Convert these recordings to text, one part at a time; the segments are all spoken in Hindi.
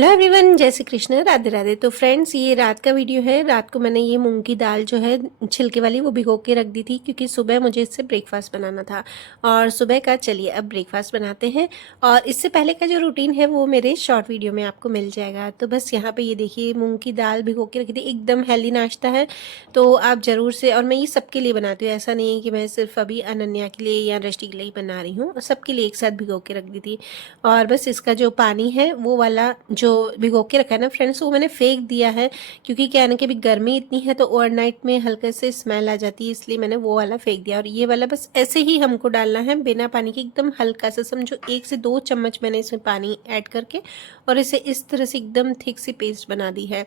हेलो एवरीवन, जय श्री कृष्ण, राधे राधे। तो फ्रेंड्स, ये रात का वीडियो है। रात को मैंने ये मूंग की दाल जो है छिलके वाली वो भिगो के रख दी थी, क्योंकि सुबह मुझे इससे ब्रेकफास्ट बनाना था। और सुबह का चलिए अब ब्रेकफास्ट बनाते हैं। और इससे पहले का जो रूटीन है वो मेरे शॉर्ट वीडियो में आपको मिल जाएगा। तो बस यहाँ पे ये देखिए मूंग की दाल भिगो के रखी थी, एकदम हेल्दी नाश्ता है। तो आप ज़रूर से, और मैं ये सबके लिए बनाती हूँ, ऐसा नहीं है कि मैं सिर्फ अभी अनन्या के लिए या दृष्टि के लिए ही बना रही हूँ, सबके लिए एक साथ भिगो के रख दी थी। और बस इसका जो पानी है वो वाला जो भिगो के रखा है ना फ्रेंड्स, वो मैंने फेंक दिया है, क्योंकि क्या है ना कि अभी गर्मी इतनी है तो ओवरनाइट में हल्के से स्मेल आ जाती है, इसलिए मैंने वो वाला फेंक दिया। और ये वाला बस ऐसे ही हमको डालना है बिना पानी के, एकदम हल्का सा, समझो 1 से 2 चम्मच मैंने इसमें पानी ऐड करके और इसे इस तरह से एकदम थिक सी पेस्ट बना दी है।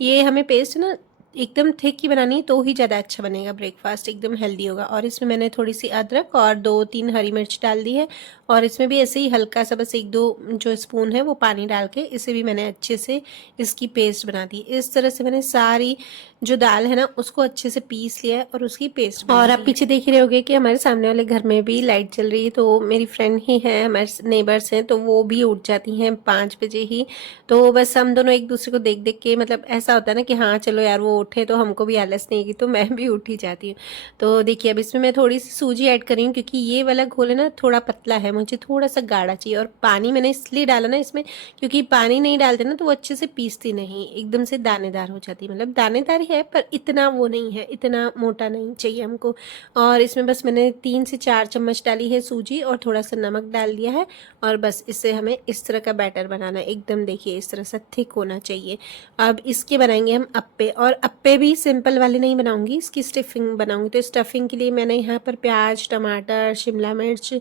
ये हमें पेस्ट ना एकदम थिक ही बनानी है, तो ही ज़्यादा अच्छा बनेगा, ब्रेकफास्ट एकदम हेल्दी होगा। और इसमें मैंने थोड़ी सी अदरक और 2-3 हरी मिर्च डाल दी है। और इसमें भी ऐसे ही हल्का सा, बस 1-2 जो स्पून है वो पानी डाल के इसे भी मैंने अच्छे से इसकी पेस्ट बना दी। इस तरह से मैंने सारी जो दाल है ना उसको अच्छे से पीस लिया है और उसकी पेस्ट बना दी। और आप पीछे देख ही रहे होगे कि हमारे सामने वाले घर में भी लाइट चल रही है। तो मेरी फ्रेंड ही है, हमारे नेबर्स हैं, तो वो भी उठ जाती हैं 5 बजे ही। तो बस हम दोनों एक दूसरे को देख देख के, मतलब ऐसा होता है ना कि हाँ चलो यार वो उठे तो हमको भी आलस नहीं है, तो मैं भी उठ ही जाती हूँ। तो देखिए अब इसमें मैं थोड़ी सी सूजी ऐड कर रही हूँ, क्योंकि ये वाला घोल है ना थोड़ा पतला है, मुझे थोड़ा सा गाढ़ा चाहिए। और पानी मैंने इसलिए डाला ना इसमें, क्योंकि पानी नहीं डालते ना तो वो अच्छे से पीसती नहीं, एकदम से दानेदार हो जाती, मतलब दानेदार ही है पर इतना वो नहीं है, इतना मोटा नहीं चाहिए हमको। और इसमें बस मैंने 3 से 4 चम्मच डाली है सूजी और थोड़ा सा नमक डाल दिया है। और बस इससे हमें इस तरह का बैटर बनाना है, एकदम देखिए इस तरह से थिक होना चाहिए। अब इसके बनाएंगे हम अप्पे, और अप्पे भी सिंपल वाले नहीं बनाऊंगी, इसकी स्टफिंग बनाऊंगी। तो स्टफिंग के लिए मैंने यहाँ पर प्याज, टमाटर, शिमला मिर्च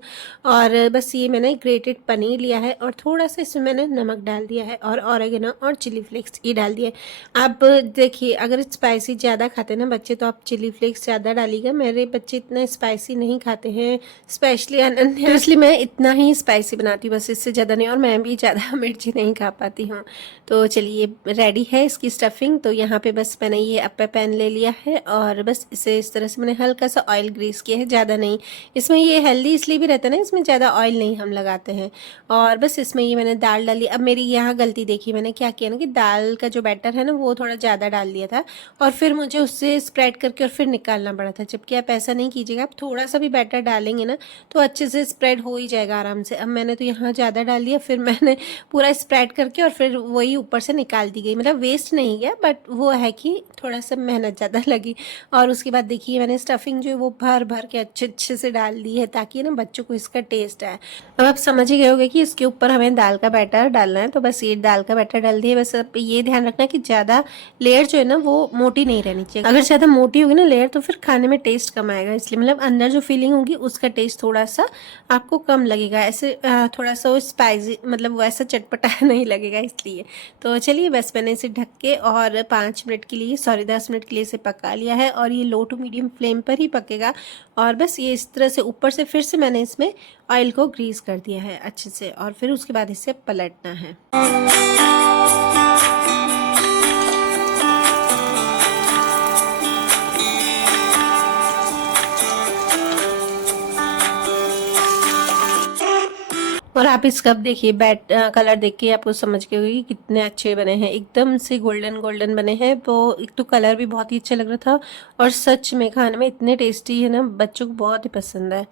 और बस ये मैंने ग्रेटेड पनीर लिया है, और थोड़ा सा इसमें मैंने नमक डाल दिया है, और ऑरिगेनो और चिली फ्लेक्स ये डाल दिया है। अब देखिए अगर स्पाइसी ज़्यादा खाते हैं ना बच्चे तो आप चिली फ्लेक्स ज़्यादा डालिएगा। मेरे बच्चे इतना स्पाइसी नहीं खाते हैं, स्पेशली अनन्या, तो इसलिए मैं इतना ही स्पाइसी बनाती हूँ, बस इससे ज़्यादा नहीं। और मैं भी ज़्यादा मिर्ची नहीं खा पाती हूँ। तो चलिए रेडी है इसकी स्टफिंग। तो यहाँ पे बस मैंने ये अप्पे पैन ले लिया है, और बस इसे इस तरह से मैंने हल्का सा ऑयल ग्रीस किया है, ज़्यादा नहीं। इसमें ये हेल्दी इसलिए भी रहता है ना, इसमें ज़्यादा ऑयल नहीं हम लगाते हैं। और बस इसमें ये मैंने दाल डाली। अब मेरी यहाँ गलती देखी मैंने क्या किया ना, कि दाल का जो बैटर है ना वो थोड़ा ज़्यादा डाल दिया था, और फिर मुझे उससे स्प्रेड करके और फिर निकालना पड़ा था। जबकि आप ऐसा नहीं कीजिएगा, आप थोड़ा सा भी बैटर डालेंगे ना तो अच्छे से स्प्रेड हो ही जाएगा आराम से। अब मैंने तो यहाँ ज़्यादा डाल दिया, फिर मैंने पूरा स्प्रेड करके और फिर वही ऊपर से निकाल दी गई, मतलब वेस्ट नहीं गया, बट वो है कि थोड़ा सा मेहनत ज़्यादा लगी। और उसके बाद देखिए मैंने स्टफिंग जो है वो भर भर के अच्छे अच्छे से डाल दी है, ताकि ना बच्चों को इसका टेस्ट आए। अब आप समझ ही गए होंगे कि इसके ऊपर हमें दाल का बैटर डालना है। तो बस ये दाल का बैटर डाल दिए। बस अब ये ध्यान रखना कि ज़्यादा लेयर जो है ना वो मोटी नहीं रहनी चाहिए। अगर ज़्यादा मोटी होगी ना लेयर तो फिर खाने में टेस्ट कम आएगा, इसलिए मतलब अंदर जो फीलिंग होगी उसका टेस्ट थोड़ा सा आपको कम लगेगा। ऐसे थोड़ा सा वो स्पाइसी, मतलब वैसा चटपटा नहीं लगेगा, इसलिए। तो चलिए बस मैंने इसे ढक के और 5 मिनट के लिए, सॉरी 10 मिनट के लिए इसे पका लिया है, और ये लो टू मीडियम फ्लेम पर ही पकेगा। और बस ये इस तरह से ऊपर से फिर से मैंने इसमें ऑयल को ग्रीस कर दिया है अच्छे से, और फिर उसके बाद इसे पलटना है। और आप इस कप देखिए, कलर देख के आपको समझ गए होंगे कि कितने अच्छे बने हैं, एकदम से गोल्डन गोल्डन बने हैं। तो एक तो कलर भी बहुत ही अच्छा लग रहा था, और सच में खाने में इतने टेस्टी है ना, बच्चों को बहुत ही पसंद है।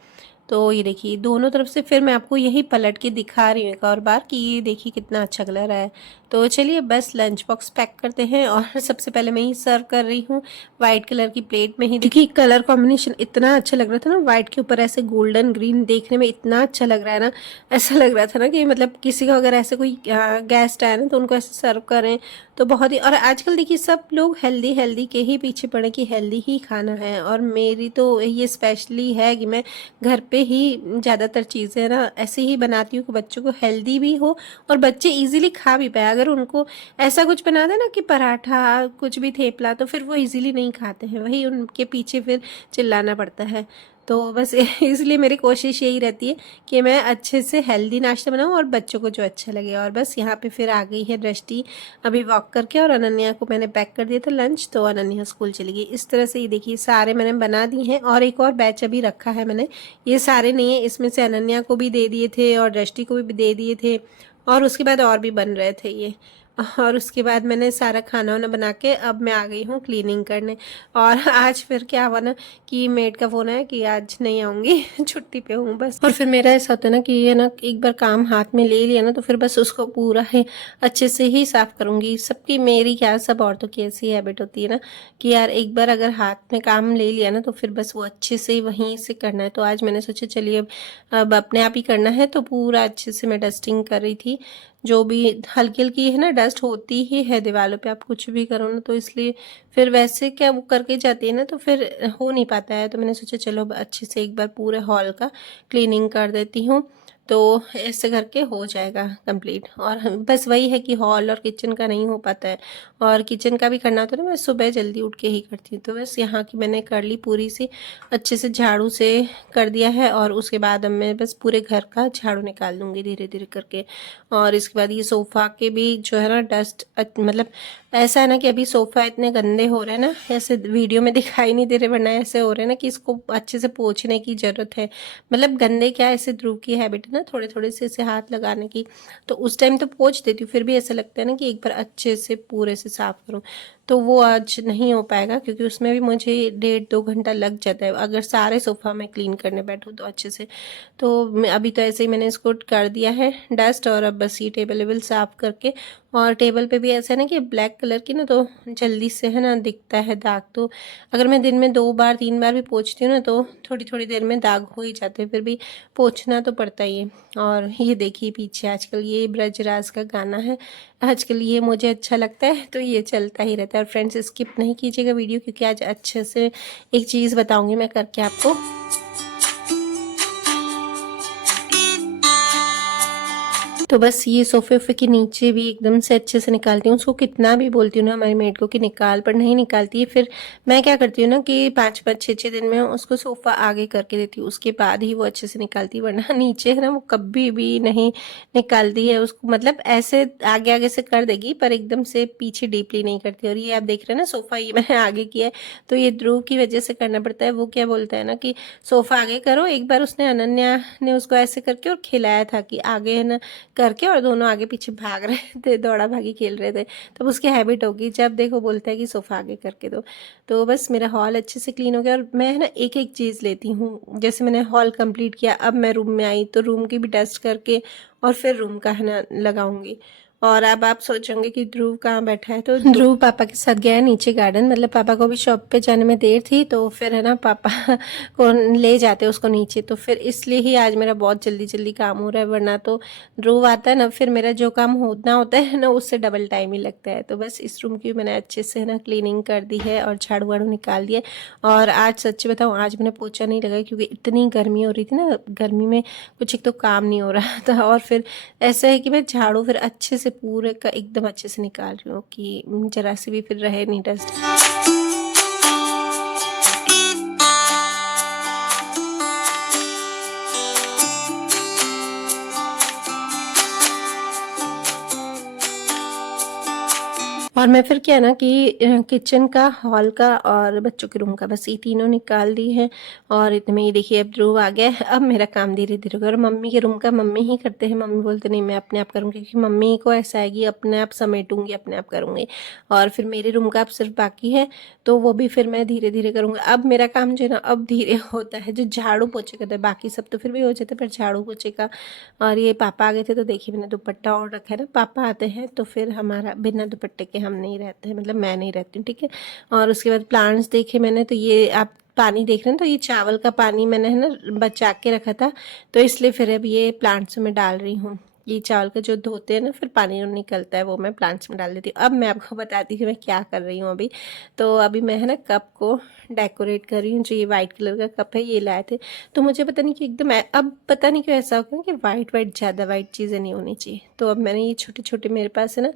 तो ये देखिए दोनों तरफ से फिर मैं आपको यही पलट के दिखा रही हूँ एक और बार, कि ये देखिए कितना अच्छा कलर है। तो चलिए बस लंच बॉक्स पैक करते हैं। और सबसे पहले मैं ही सर्व कर रही हूँ वाइट कलर की प्लेट में ही, क्योंकि कलर कॉम्बिनेशन इतना अच्छा लग रहा था ना, वाइट के ऊपर ऐसे गोल्डन ग्रीन, देखने में इतना अच्छा लग रहा है ना। ऐसा लग रहा था ना कि मतलब किसी का अगर ऐसे कोई गेस्ट आया ना तो उनको ऐसे सर्व करें तो बहुत ही। और आजकल देखिए सब लोग हेल्दी हेल्दी के ही पीछे पड़े कि हेल्दी ही खाना है, और मेरी तो ये स्पेशली है कि मैं घर पे ही ज़्यादातर चीज़ें ना ऐसे ही बनाती हूँ कि बच्चों को हेल्दी भी हो और बच्चे इजीली खा भी पाए। अगर उनको ऐसा कुछ बना दे ना कि पराठा, कुछ भी थेपला, तो फिर वो इजीली नहीं खाते हैं, वही उनके पीछे फिर चिल्लाना पड़ता है। तो बस इसलिए मेरी कोशिश यही रहती है कि मैं अच्छे से हेल्दी नाश्ता बनाऊं और बच्चों को जो अच्छा लगे। और बस यहाँ पे फिर आ गई है दृष्टि अभी वॉक करके, और अनन्या को मैंने पैक कर दिया था लंच, तो अनन्या स्कूल चली गई। इस तरह से ये देखिए सारे मैंने बना दिए हैं, और एक और बैच अभी रखा है मैंने। ये सारे नहीं है, इसमें से अनन्या को भी दे दिए थे और दृष्टि को भी दे दिए थे, और उसके बाद और भी बन रहे थे ये। और उसके बाद मैंने सारा खाना वाना बना के अब मैं आ गई हूँ क्लीनिंग करने। और आज फिर क्या हुआ ना कि मेड का फ़ोन आया कि आज नहीं आऊँगी छुट्टी पे हूँ बस। और फिर मेरा ऐसा होता है ना कि ये ना एक बार काम हाथ में ले लिया ना तो फिर बस उसको पूरा है अच्छे से ही साफ़ करूँगी। सबकी, मेरी क्या, सब औरतों की ऐसी हैबिट होती है ना कि यार एक बार अगर हाथ में काम ले लिया ना तो फिर बस वो अच्छे से वहीं से करना है। तो आज मैंने सोचा चलिए अब अपने आप ही करना है, तो पूरा अच्छे से मैं डस्टिंग कर रही थी। जो भी हल्की हल्की है ना डस्ट होती ही है दीवारों पे, आप कुछ भी करो ना, तो इसलिए फिर वैसे क्या वो करके जाती है ना तो फिर हो नहीं पाता है। तो मैंने सोचा चलो अब अच्छे से एक बार पूरे हॉल का क्लीनिंग कर देती हूँ, तो ऐसे करके हो जाएगा कंप्लीट। और बस वही है कि हॉल और किचन का नहीं हो पाता है, और किचन का भी करना होता है ना, मैं सुबह जल्दी उठ के ही करती हूँ। तो बस यहाँ की मैंने कर ली पूरी सी अच्छे से, झाड़ू से कर दिया है। और उसके बाद अब मैं बस पूरे घर का झाड़ू निकाल लूँगी धीरे धीरे करके। और इसके बाद ये सोफ़ा के भी जो है ना डस्ट, मतलब ऐसा है ना कि अभी सोफ़ा इतने गंदे हो रहे हैं ना, ऐसे वीडियो में दिखाई नहीं दे रहे, वरना ऐसे हो रहे हैं ना कि इसको अच्छे से पोंछने की ज़रूरत है। मतलब गंदे क्या, ऐसे ध्रुव की हैबिट है ना थोड़े थोड़े से ऐसे हाथ लगाने की, तो उस टाइम तो पोंछ देती हूँ, फिर भी ऐसा लगता है ना कि एक बार अच्छे से पूरे से साफ़ करूँ। तो वो आज नहीं हो पाएगा क्योंकि उसमें भी मुझे 1.5-2 घंटा लग जाता है अगर सारे सोफ़ा में क्लीन करने बैठूँ तो अच्छे से। तो मैं अभी तो ऐसे ही मैंने इसको कर दिया है डस्ट, और अब बस ये टेबल वेबल साफ़ करके। और टेबल पे भी ऐसा है ना कि ब्लैक कलर की ना तो जल्दी से है ना दिखता है दाग, तो अगर मैं दिन में 2 बार 3 बार भी पोंछती हूँ ना तो थोड़ी थोड़ी देर में दाग हो ही जाते हैं, फिर भी पोंछना तो पड़ता ही है। और ये देखिए पीछे आजकल ये ब्रजराज का गाना है, आजकल ये मुझे अच्छा लगता है तो ये चलता ही रहता है। और फ्रेंड्स स्किप नहीं कीजिएगा वीडियो, क्योंकि आज अच्छे से एक चीज़ बताऊंगी मैं करके आपको। तो बस ये सोफ़े वोफ़े के नीचे भी एकदम से अच्छे से निकालती हूँ। उसको कितना भी बोलती हूँ ना हमारी मेड को कि निकाल, पर नहीं निकालती है। फिर मैं क्या करती हूँ ना कि 5-5 6-6 दिन में उसको सोफ़ा आगे करके देती हूँ, उसके बाद ही वो अच्छे से निकालती है। वरना नीचे है ना वो कभी भी नहीं निकालती है उसको, मतलब ऐसे आगे आगे से कर देगी पर एकदम से पीछे डीपली नहीं करती। और ये आप देख रहे हैं ना सोफ़ा, ये मैंने आगे किया है तो ये ध्रुव की वजह से करना पड़ता है। वो क्या बोलता है ना कि सोफ़ा आगे करो। एक बार उसने, अनन्या ने उसको ऐसे करके और खिलाया था कि आगे है ना करके, और दोनों आगे पीछे भाग रहे थे, दौड़ा भागी खेल रहे थे। तब उसकी हैबिट होगी, जब देखो बोलता है कि सोफ़ा आगे करके दो। तो बस मेरा हॉल अच्छे से क्लीन हो गया। और मैं है ना एक एक चीज़ लेती हूँ, जैसे मैंने हॉल कंप्लीट किया, अब मैं रूम में आई तो रूम की भी डस्ट करके और फिर रूम का है ना लगाऊंगी। और अब आप सोचोगे कि ध्रुव कहाँ बैठा है, तो ध्रुव पापा के साथ गया है नीचे गार्डन। मतलब पापा को भी शॉप पे जाने में देर थी, तो फिर है ना पापा को ले जाते उसको नीचे, तो फिर इसलिए ही आज मेरा बहुत जल्दी जल्दी काम हो रहा है। वरना तो ध्रुव आता है ना, फिर मेरा जो काम होना होता है ना उससे डबल टाइम ही लगता है। तो बस इस रूम की मैंने अच्छे से ना क्लीनिंग कर दी है और झाड़ू वाड़ू निकाल दिया। और आज सच्ची बताऊँ, आज मैंने पोछा नहीं लगाया क्योंकि इतनी गर्मी हो रही थी ना, गर्मी में कुछ एक तो काम नहीं हो रहा था, और फिर ऐसा है कि मैं झाड़ू फिर अच्छे से पूरे का एकदम अच्छे से निकाल रही हूँ कि जरा सी भी फिर रहे नहीं डस्ट। और मैं फिर क्या है ना कि किचन का, हॉल का और बच्चों के रूम का, बस ये तीनों निकाल दी है। और इतने में ये देखिए अब ध्रुव आ गया है। अब मेरा काम धीरे धीरे होगा। और मम्मी के रूम का मम्मी ही करते हैं, मम्मी बोलते नहीं मैं अपने आप करूँगी, क्योंकि मम्मी को ऐसा है कि अपने आप समेटूंगी, अपने आप करूँगी। और फिर मेरे रूम का अब सिर्फ बाकी है, तो वो भी फिर मैं धीरे धीरे करूँगी। अब मेरा काम जो है ना अब धीरे होता है, जो झाड़ू पोछे का था, बाकी सब तो फिर भी हो जाता है पर झाड़ू पोछे का। और ये पापा आ गए थे तो देखिए मैंने दुपट्टा और रखा है ना, पापा आते हैं तो फिर हमारा बिना दुपट्टे के हम नहीं रहते हैं, मतलब मैं नहीं रहती हूँ, ठीक है। और उसके बाद प्लांट्स देखे मैंने, तो ये आप पानी देख रहे हैं, तो ये चावल का पानी मैंने है ना बचा के रखा था, तो इसलिए फिर अब ये प्लांट्स में डाल रही हूँ। ये चावल का जो धोते हैं ना फिर पानी निकलता है, वो मैं प्लांट्स में डाल देती हूँ। अब मैं आपको बताती हूँ मैं क्या कर रही हूँ अभी। तो अभी मैं है ना कप को डेकोरेट कर रही हूँ। जो ये वाइट कलर का कप है ये लाए थे, तो मुझे पता नहीं कि एकदम अब पता नहीं क्यों ऐसा हो गया कि वाइट वाइट, ज़्यादा वाइट चीज़ें नहीं होनी चाहिए। तो अब मैंने ये छोटे छोटे, मेरे पास है ना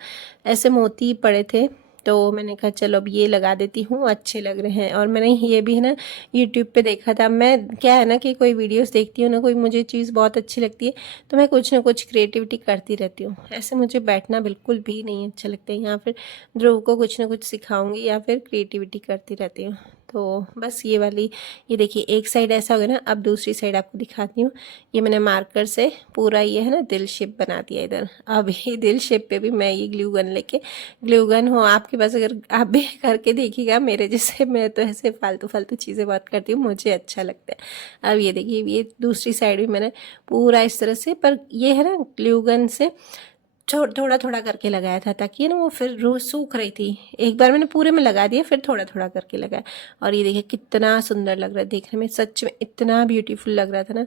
ऐसे मोती पड़े थे, तो मैंने कहा चलो अब ये लगा देती हूँ, अच्छे लग रहे हैं। और मैंने ये भी है ना यूट्यूब पे देखा था। मैं क्या है ना कि कोई वीडियोस देखती हूँ ना, कोई मुझे चीज़ बहुत अच्छी लगती है तो मैं कुछ ना कुछ क्रिएटिविटी करती रहती हूँ। ऐसे मुझे बैठना बिल्कुल भी नहीं अच्छा लगता है, या फिर ध्रुव को कुछ ना कुछ सिखाऊंगी या फिर क्रिएटिविटी करती रहती हूँ। तो बस ये वाली, ये देखिए एक साइड ऐसा हो गया ना। अब दूसरी साइड आपको दिखाती हूँ। ये मैंने मार्कर से पूरा ये है ना दिल शेप बना दिया इधर। अब ये दिल शेप पे भी मैं ये ग्लू गन लेके, ग्लू गन हो आपके पास अगर आप भी करके देखिएगा मेरे जैसे। मैं तो ऐसे फालतू फालतू चीज़ें बहुत करती हूँ, मुझे अच्छा लगता है। अब ये देखिए ये दूसरी साइड भी मैंने पूरा इस तरह से, पर ये है ना ग्लू गन से थोड़ा थोड़ा करके लगाया था, ताकि ना वो फिर रोज सूख रही थी। एक बार मैंने पूरे में लगा दिया, फिर थोड़ा थोड़ा करके लगाया। और ये देखिए कितना सुंदर लग रहा है देखने में, सच में इतना ब्यूटीफुल लग रहा था ना।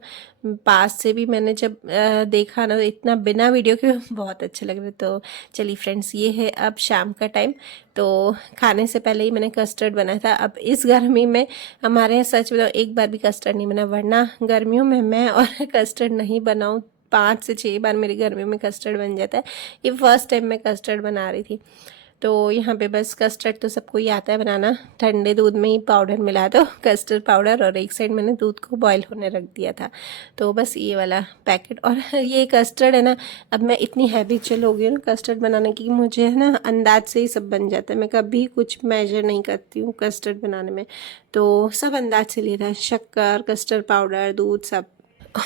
पास से भी मैंने जब देखा ना, इतना बिना वीडियो के बहुत अच्छा लग रहा है। तो चलिए फ्रेंड्स, ये है अब शाम का टाइम। तो खाने से पहले ही मैंने कस्टर्ड बनाया था। अब इस गर्मी में हमारे यहाँ सच बताओ एक बार भी कस्टर्ड नहीं बना, वरना गर्मियों में मैं और कस्टर्ड नहीं बनाऊँ 5 से 6 बार मेरे घर में कस्टर्ड बन जाता है। ये फर्स्ट टाइम मैं कस्टर्ड बना रही थी। तो यहाँ पे बस कस्टर्ड तो सबको ही आता है बनाना। ठंडे दूध में ही पाउडर मिला दो, कस्टर्ड पाउडर, और एक साइड मैंने दूध को बॉईल होने रख दिया था। तो बस ये वाला पैकेट, और ये कस्टर्ड है ना, अब मैं इतनी हैबिचुअल हो गई हूँ ना कस्टर्ड बनाने की, मुझे है ना अंदाज से ही सब बन जाता है। मैं कभी कुछ मेजर नहीं करती हूँ कस्टर्ड बनाने में, तो सब अंदाज से ले रहा है, शक्कर, कस्टर्ड पाउडर, दूध, सब।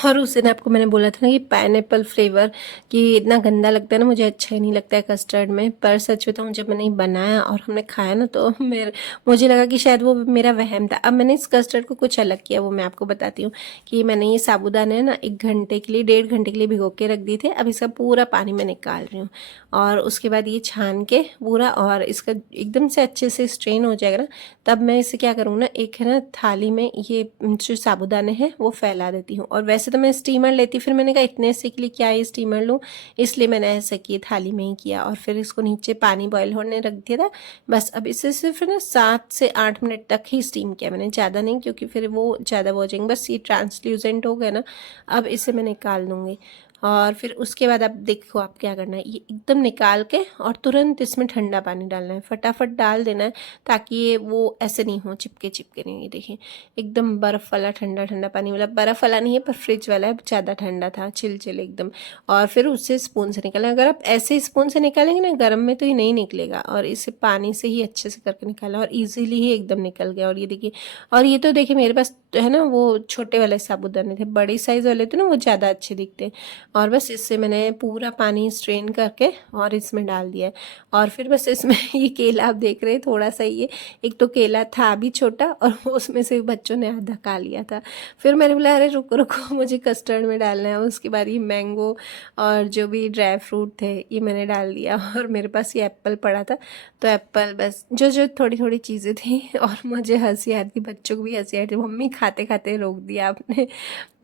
और उस दिन आपको मैंने बोला था ना कि पाइनएप्पल फ्लेवर, कि इतना गंदा लगता है ना, मुझे अच्छा ही नहीं लगता है कस्टर्ड में। पर सच बताऊँ, जब मैंने बनाया और हमने खाया ना, तो मुझे लगा कि शायद वो मेरा वहम था। अब मैंने इस कस्टर्ड को कुछ अलग किया, वो मैं आपको बताती हूँ। कि मैंने ये साबूदाने ना 1 घंटे के लिए, 1.5 घंटे के लिए भिगो के रख दिए थे। अब इसका पूरा पानी मैं निकाल रही हूँ, और उसके बाद ये छान के पूरा, और इसका एकदम से अच्छे से स्ट्रेन हो जाएगा ना, तब मैं इसे क्या करूँ ना, एक है ना थाली में ये जो साबूदाने हैं वो फैला देती हूँ। और वैसे तो मैं स्टीमर लेती, फिर मैंने कहा इतने से के लिए क्या ये स्टीमर लूँ, इसलिए मैंने ऐसा किया, थाली में ही किया। और फिर इसको नीचे पानी बॉयल होने रख दिया था। बस अब इसे सिर्फ ना 7 से 8 मिनट तक ही स्टीम किया मैंने, ज़्यादा नहीं, क्योंकि फिर वो ज़्यादा हो जाएंगे। बस ये ट्रांसल्यूसेंट हो गया ना, अब इसे मैं निकाल दूँगी। और फिर उसके बाद अब देखो आप क्या करना है, ये एकदम निकाल के और तुरंत इसमें ठंडा पानी डालना है, फटाफट डाल देना है, ताकि ये वो ऐसे नहीं हो, चिपके चिपके नहीं। ये देखिए एकदम बर्फ़ वाला ठंडा ठंडा पानी, मतलब बर्फ़ वाला नहीं है पर फ्रिज वाला है, ज़्यादा ठंडा था, चिल चिल एकदम। और फिर उससे स्पून से निकालना। अगर आप ऐसे स्पून से निकालेंगे ना गर्म में, तो ये नहीं निकलेगा, और इसे पानी से ही अच्छे से करके निकाला, और ईजिली ही एकदम निकल गया। और ये देखिए, और ये तो देखिए मेरे पास तो है ना वो छोटे वाले साबूदाने थे, बड़े साइज़ वाले तो ना वो ज़्यादा अच्छे दिखते। और बस इससे मैंने पूरा पानी स्ट्रेन करके और इसमें डाल दिया है। और फिर बस इसमें ये केला आप देख रहे हैं, थोड़ा सा ये एक तो केला था अभी छोटा, और उसमें से बच्चों ने आधा खा लिया था। फिर मैंने बोला अरे रुको रुको, मुझे कस्टर्ड में डालना है। उसके बाद ये मैंगो और जो भी ड्राई फ्रूट थे ये मैंने डाल दिया, और मेरे पास ये एप्पल पड़ा था, तो एप्पल, बस जो जो थोड़ी थोड़ी चीज़ें थी। और मुझे हंसी आ रही थी, बच्चों को भी हंसी आ रही थी, मम्मी खाते खाते रोक दिया आपने।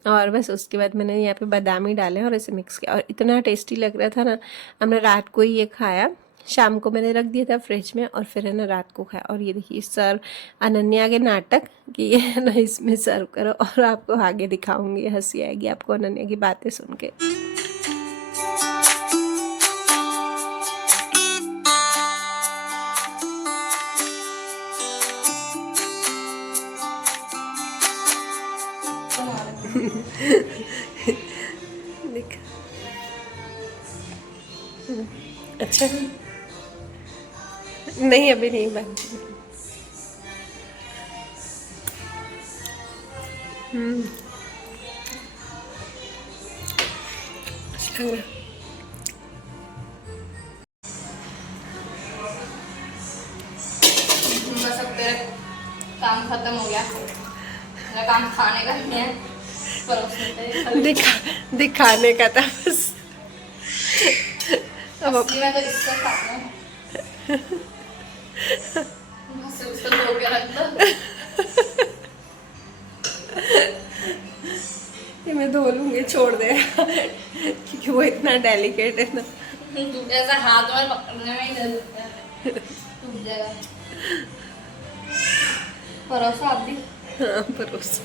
और बस उसके बाद मैंने यहाँ पे बादाम ही डाले और इसे मिक्स किया, और इतना टेस्टी लग रहा था ना। हमने रात को ही ये खाया, शाम को मैंने रख दिया था फ्रिज में, और फिर है ना रात को खाया। और ये देखिए सर्व, अनन्या के नाटक कि ये है ना इसमें सर्व करो, और आपको आगे दिखाऊंगी, हंसी आएगी आपको अनन्या की बातें सुन के। दिखा, अच्छा नहीं अभी नहीं बन। अच्छा लग रहा। बस अब तेरा काम खत्म हो गया, मेरा काम खाने का नहीं है, परोसने का है। दिखाने का था बस। अब असली में तो इससे खाता हूँ, बस उसको धो के रख दो। ये मैं धो लूँगी, छोड़ दे क्योंकि वो इतना डेलिकेट है ना। ऐसा हाथ में पकड़ने में ही डर लगता है, टूट जाएगा। परोसा आप भी। हाँ परोस।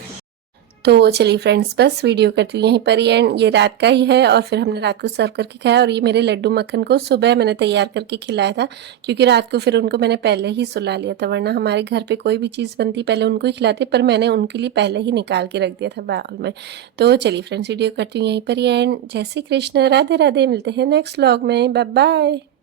तो चलिए फ्रेंड्स, बस वीडियो करती हूँ यहीं पर ही एंड। ये रात का ही है, और फिर हमने रात को सर्व करके खाया। और ये मेरे लड्डू मक्खन को सुबह मैंने तैयार करके खिलाया था, क्योंकि रात को फिर उनको मैंने पहले ही सुला लिया था, वरना हमारे घर पे कोई भी चीज़ बनती पहले उनको ही खिलाते, पर मैंने उनके लिए पहले ही निकाल के रख दिया था बाउल में। तो चलिए फ्रेंड्स, वीडियो करती हूँ यहीं पर ही एंड। जय श्री कृष्ण, राधे राधे, मिलते हैं नेक्स्ट व्लॉग में, बाय बाय।